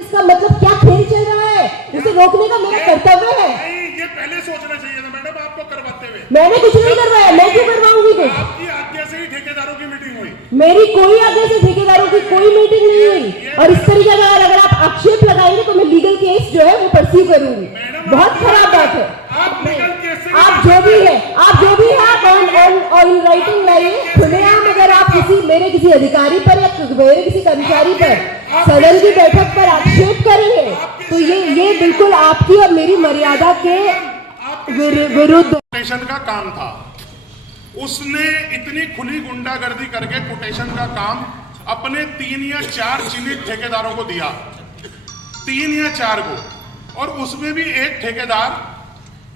इसका मतलब क्या खेल चल रहा है, इसे रोकने का मेरा कर्तव्य है। ये पहले सोचना चाहिए था मैडम आपको करवाते हुए। मैंने कुछ नहीं करवाया, मैं क्यों करवाऊंगी कुछ? आपकी आज्ञा से ही ठेकेदारों की मीटिंग हुई। मेरी कोई आगे से ठेकेदारों की कोई मीटिंग नहीं हुई। और इस तरीके का अगर आप आक्षेप लगाएंगे तो मैं लीगल केस जो है वो परस्यू करूंगी। बहुत खराब बात है। आप लीगल केस से आप जो भी है आप ऑन राइटिंग लाइए खुलेआम। अगर आप मेरे किसी अधिकारी पर या मेरे किसी कर्मचारी पर सदन की बैठक पर आक्षेप करेंगे तो ये बिल्कुल आपकी और मेरी मर्यादा के विरुद्ध कोटेशन का काम था। उसने इतनी खुली गुंडागर्दी करके कोटेशन का काम अपने 3 या 4 चिन्हित ठेकेदारों को दिया, 3 या 4 को। और उसमें भी एक ठेकेदार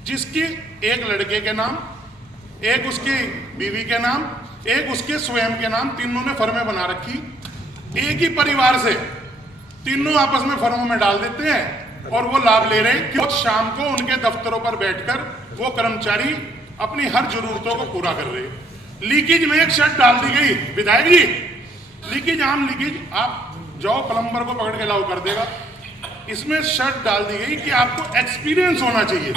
जिसकी एक लड़के के नाम, एक उसकी बीवी के नाम, एक उसके स्वयं के नाम, तीनों ने फर्में बना रखी। एक ही परिवार से तीनों आपस में फर्मों में डाल देते हैं और वो लाभ ले रहे हैं कि शाम को उनके दफ्तरों पर बैठकर वो कर्मचारी अपनी हर जरूरतों को पूरा कर रहे हैं। लीकेज में एक शर्त डाल दी गई, विधायक जी लीकेज, आम लीकेज, आप जाओ प्लम्बर को पकड़ के लाओ कर देगा। इसमें शर्त डाल दी गई कि आपको एक्सपीरियंस होना चाहिए।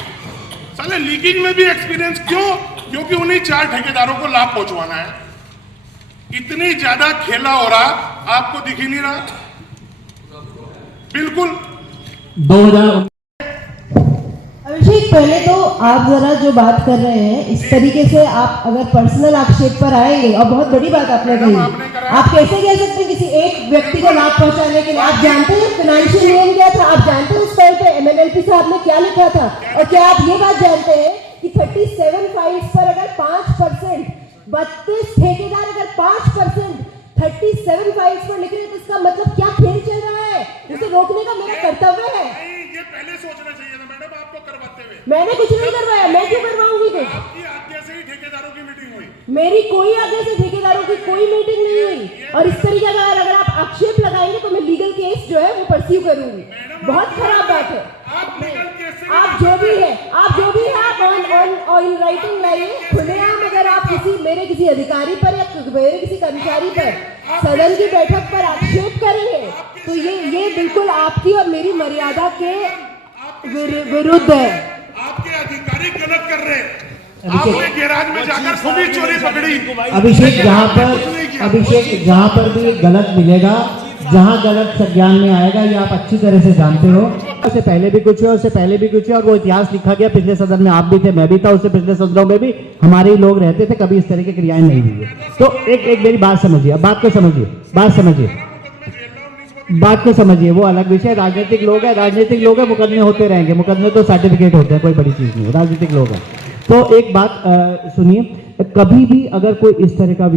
साले लीकेज में भी एक्सपीरियंस क्यों? क्योंकि उन्हीं 4 ठेकेदारों को लाभ पहुंचवाना है। इतनी ज्यादा खेला हो रहा, आपको दिख ही नहीं रहा बिल्कुल। 2000 अभिषेक, पहले तो आप जरा जो बात कर रहे हैं इस तरीके से आप अगर पर्सनल आक्षेप पर आएंगे, और बहुत बड़ी बात आपने कही, आप कैसे कह सकते हैं किसी एक व्यक्ति को लाभ पहुंचाने के लिए? आप जानते हैं फाइनेंशियल नियम क्या था? आप जानते हैं उस फाइल पे MNLP साहब ने क्या लिखा था? और क्या आप ये बात जानते हैं कि 37 फाइल्स पर अगर 5%, 32 ठेकेदार अगर 5% 37 फाइल्स पर लिख रहे हैं तो इसका मतलब क्या खेल चल रहा है, इसे रोकने का मेरा कर्तव्य है। ये पहले सोचना चाहिए था मैडम आपको करवाते हुए। मैंने कुछ नहीं करवाया, मैं क्यों करवाऊंगी कुछ? आपकी आज्ञा से ही ठेकेदारों की मीटिंग हुई। मेरी कोई आगे से ठेकेदारों की कोई मीटिंग नहीं हुई। और इस तरीके का अगर आप आक्षेप लगाएंगे तो मैं लीगल केस जो है वो परस्यू करूंगी। बहुत खराब बात है। आप लीगल केस से आप जो भी है आप ऑन राइटिंग लाइए खुलेआम। अगर आप मेरे किसी अधिकारी पर या मेरे किसी कर्मचारी पर सदन की बैठक पर आक्षेप करेंगे तो ये बिल्कुल आपकी और मेरी मर्यादा के विरुद्ध है। आपके अधिकारी गलत कर रहे हैं। आपने गैराज में जाकर खुली चोरी पकड़ी। अभिषेक जहाँ पर भी गलत मिलेगा, जहाँ गलत संज्ञान में आएगा, ये आप अच्छी तरह से जानते हो। उससे पहले भी कुछ है, उससे पहले भी कुछ है, और वो इतिहास लिखा गया। पिछले सदन में आप भी थे, मैं भी था, उससे पिछले सदनों में भी हमारे ही लोग रहते थे, कभी इस तरह की क्रियाएं नहीं हुई है। तो एक मेरी बात समझिए, अब बात को समझिए, वो अलग विषय। राजनीतिक लोग हैं, मुकदमे होते रहेंगे, मुकदमे तो सर्टिफिकेट होते हैं, कोई बड़ी चीज नहीं है, राजनीतिक लोग हैं। तो एक बात सुनिए, कभी भी अगर कोई इस तरह का